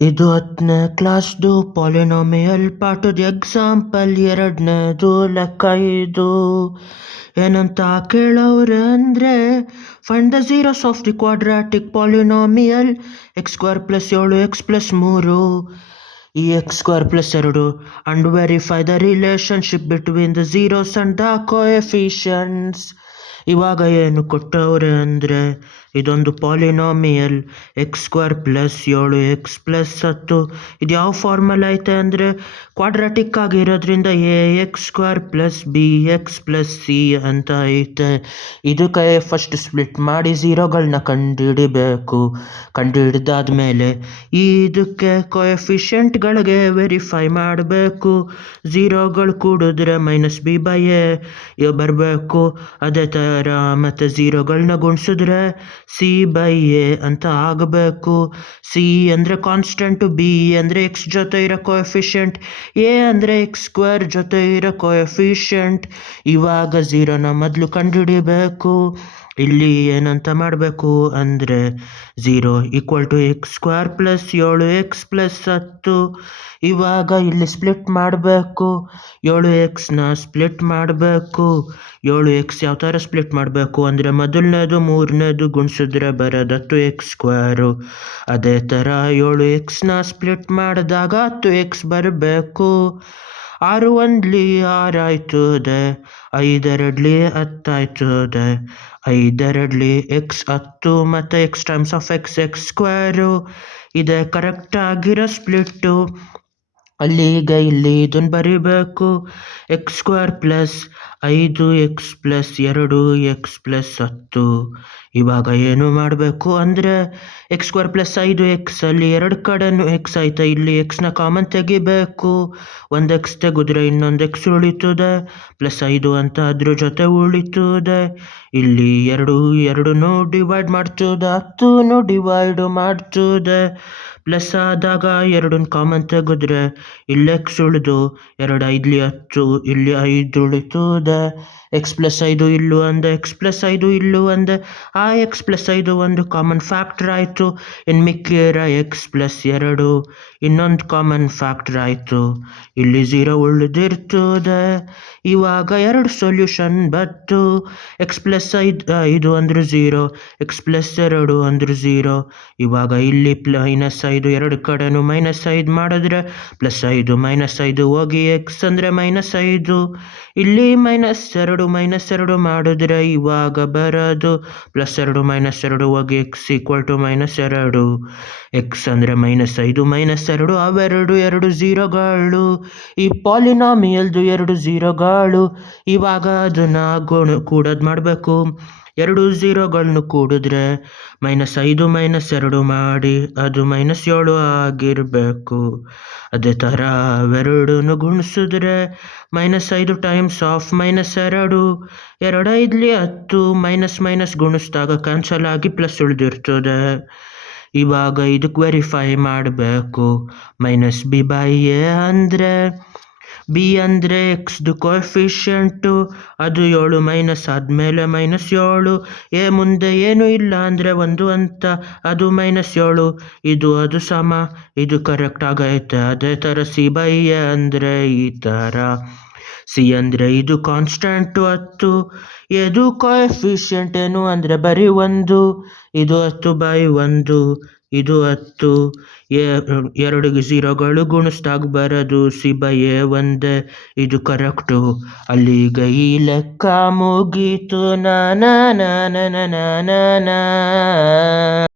ಇದು 10ನೇ ಕ್ಲಾಸ್ದು ಪಾಲಿನಾಮಿಯಲ್ ಪಾಠದ ಎಕ್ಸಾಂಪಲ್ 2ನೇದು ಲೆಕ್ಕ ಇದು. ಏನಂತ ಕೇಳವ್ರೆ ಅಂದರೆ find the zeros of the quadratic polynomial x² + 7x + 3 ಈ x² + 2 and verify the relationship between the zeros and the coefficients. ಇವಾಗ ಏನು ಕೊಟ್ಟವ್ರೆ ಅಂದರೆ ಇದೊಂದು ಪಾಲಿನಾಮಿಯಲ್ x² + 7x + 10. ಇದು ಯಾವ ಫಾರ್ಮಲ್ ಐತೆ ಅಂದರೆ ಕ್ವಾಡ್ರಾಟಿಕ್ ಆಗಿರೋದ್ರಿಂದ ax² + bx + c ಅಂತ ಐತೆ. ಇದಕ್ಕೆ ಫಸ್ಟ್ ಸ್ಪ್ಲಿಟ್ ಮಾಡಿ ಝೀರೋಗಳನ್ನ ಕಂಡುಹಿಡಿಬೇಕು. ಕಂಡುಹಿಡ್ದಾದ್ಮೇಲೆ ಇದಕ್ಕೆ ಕೋಎಫಿಷಿಯೆಂಟ್ಗಳಿಗೆ ವೆರಿಫೈ ಮಾಡಬೇಕು. ಝೀರೋಗಳು ಕೂಡಿದ್ರೆ -b/a ಬರಬೇಕು. ಅದೇ ಥರ ಮತ್ತು ಝೀರೋಗಳನ್ನ ಗುಣಿಸಿದ್ರೆ c/a ಅಂತ ಆಗಬೇಕು. c ಅಂದರೆ ಕಾನ್ಸ್ಟೆಂಟು, b ಅಂದರೆ x ಜೊತೆ ಇರೋ ಕೋಎಫಿಷಿಯೆಂಟ್, a ಅಂದರೆ x² ಜೊತೆ ಇರೋ ಕೋಎಫಿಷಿಯೆಂಟ್. ಇವಾಗ ಝೀರೋನ ಮೊದಲು ಕಂಡುಹಿಡಿಬೇಕು. ಇಲ್ಲಿ ಏನಂತ ಮಾಡಬೇಕು ಅಂದರೆ 0 = x² + 7x + 10. ಇವಾಗ ಇಲ್ಲಿ ಸ್ಪ್ಲಿಟ್ ಮಾಡಬೇಕು. 7xನ ಸ್ಪ್ಲಿಟ್ ಮಾಡಬೇಕು. 7x ಯಾವ ಥರ ಸ್ಪ್ಲಿಟ್ ಮಾಡಬೇಕು ಅಂದರೆ ಮೊದಲನೇದು 3ನೇದು ಗುಣಿಸಿದ್ರೆ ಬರೋದು 10x². ಅದೇ ಥರ 7xನ ಸ್ಪ್ಲಿಟ್ ಮಾಡಿದಾಗ 10x ಬರಬೇಕು. 6 1 6 ಆಯ್ತದೆ, 5 2 10 ಆಯ್ತದೆ, 5 2 x 10 ಮತ್ತು x x². ಇದೆ ಕರೆಕ್ಟ್ ಆಗಿರೋ ಸ್ಪ್ಲಿಟ್ಟು. ಅಲ್ಲಿ ಈಗ ಇಲ್ಲಿ ಇದನ್ನು ಬರೀಬೇಕು. x² + 5x + 2x + 10. ಇವಾಗ ಏನು ಮಾಡಬೇಕು ಅಂದರೆ x² + 5x ಅಲ್ಲಿ ಎರಡು ಕಡೆನೂ x ಐತೆ. ಇಲ್ಲಿ xನ ಕಾಮನ್ ತೆಗಿಬೇಕು. ಒಂದು x ತೆಗೆದ್ರೆ ಇನ್ನೊಂದು x ಉಳಿತದೆ, +5 ಅಂತ ಅದ್ರ ಜೊತೆ ಉಳಿತದೆ. ಇಲ್ಲಿ 2 ಡಿವೈಡ್ ಮಾಡ್ತದೆ, 10 ಡಿವೈಡ್ ಮಾಡ್ತದೆ. ಪ್ಲಸ್ ಆದಾಗ 2 ಕಾಮನ್ ತೆಗೆದ್ರೆ ಇಲ್ಲಿ x ಉಳಿದು 2 5 10, ಇಲ್ಲಿ 5 ಉಳಿತದೆ. x + 5 ಇಲ್ಲೂ ಒಂದು, x + 5 ಇಲ್ಲೂ ಒಂದು. ಆ x + 5 ಒಂದು ಕಾಮನ್ ಫ್ಯಾಕ್ಟರ್ ಆಯಿತು. ಇನ್ನು ಮಿಕ್ಕಿರೋ x + 2 ಇನ್ನೊಂದು ಕಾಮನ್ ಫ್ಯಾಕ್ಟರ್ ಆಯಿತು. ಇಲ್ಲಿ 0 ಉಳಿದಿರ್ತದೆ. ಇವಾಗ 2 ಸೊಲ್ಯೂಷನ್ ಬಂತು. x + 5 ಅಂದರೆ 0, x + 2 ಅಂದರೆ 0. ಇವಾಗ ಇಲ್ಲಿ -5 ಎರಡು ಕಡೆನೂ -5 ಮಾಡಿದ್ರೆ +5 -5 ಹೋಗಿ x ಅಂದರೆ -5. ಇಲ್ಲಿ -2 -2 ಮಾಡಿದ್ರೆ ಇವಾಗ ಬರೋದು +2 -2 ಹೋಗಿ x = -2. x ಅಂದರೆ -5 -2 ಅವೆರಡು 2 ಝೀರೋಗಳು. ಈ ಪಾಲಿನಾಮಿಯಲ್ದು 2 ಝೀರೋಗಳು. ಇವಾಗ ಅದನ್ನು ಕೂಡೋದು ಮಾಡಬೇಕು. 2 ಝೀರೋಗಳನ್ನು ಕೂಡಿದ್ರೆ -5 -2 ಮಾಡಿ ಅದು -7 ಆಗಿರಬೇಕು. ಅದೇ ಥರ ಅವೆರಡನ್ನು ಗುಣಿಸಿದ್ರೆ -5 ಟೈಮ್ಸ್ ಆಫ್ -2, 2 5 10, ಗುಣಿಸಿದಾಗ ಕ್ಯಾನ್ಸಲ್ ಆಗಿ ಪ್ಲಸ್ ಉಳಿದಿರ್ತದೆ. ಇವಾಗ ಇದಕ್ಕೆ ವೆರಿಫೈ ಮಾಡಬೇಕು. -b/a ಅಂದರೆ b ಅಂದರೆ ಎಕ್ಸ್ದು ಕೋಎಫಿಷಿಯೆಂಟು, ಅದು 7 ಮೈನಸ್ ಆದಮೇಲೆ -7. a ಮುಂದೆ ಏನೂ ಇಲ್ಲ ಅಂದರೆ 1 ಅಂತ, ಅದು -7. ಅದು ಸಮ, ಇದು ಕರೆಕ್ಟ್ ಆಗೈತೆ. ಅದೇ ಥರ c/a ಅಂದರೆ ಈ ಥರ. c ಅಂದರೆ ಇದು ಕಾನ್ಸ್ಟೆಂಟು 10, ಇದು ಕೋಎಫಿಷಿಯೆಂಟ್ ಏನು ಅಂದರೆ ಬರೀ 1. ಇದು 10/1, ಇದು 10. 2 ಝೀರೋಗಳು ಗುಣಿಸ್ದಾಗ ಬರೋದು c/a ಒಂದೇ. ಇದು ಕರೆಕ್ಟು. ಅಲ್ಲಿಗ ಈ ಲೆಕ್ಕ ಮುಗೀತು.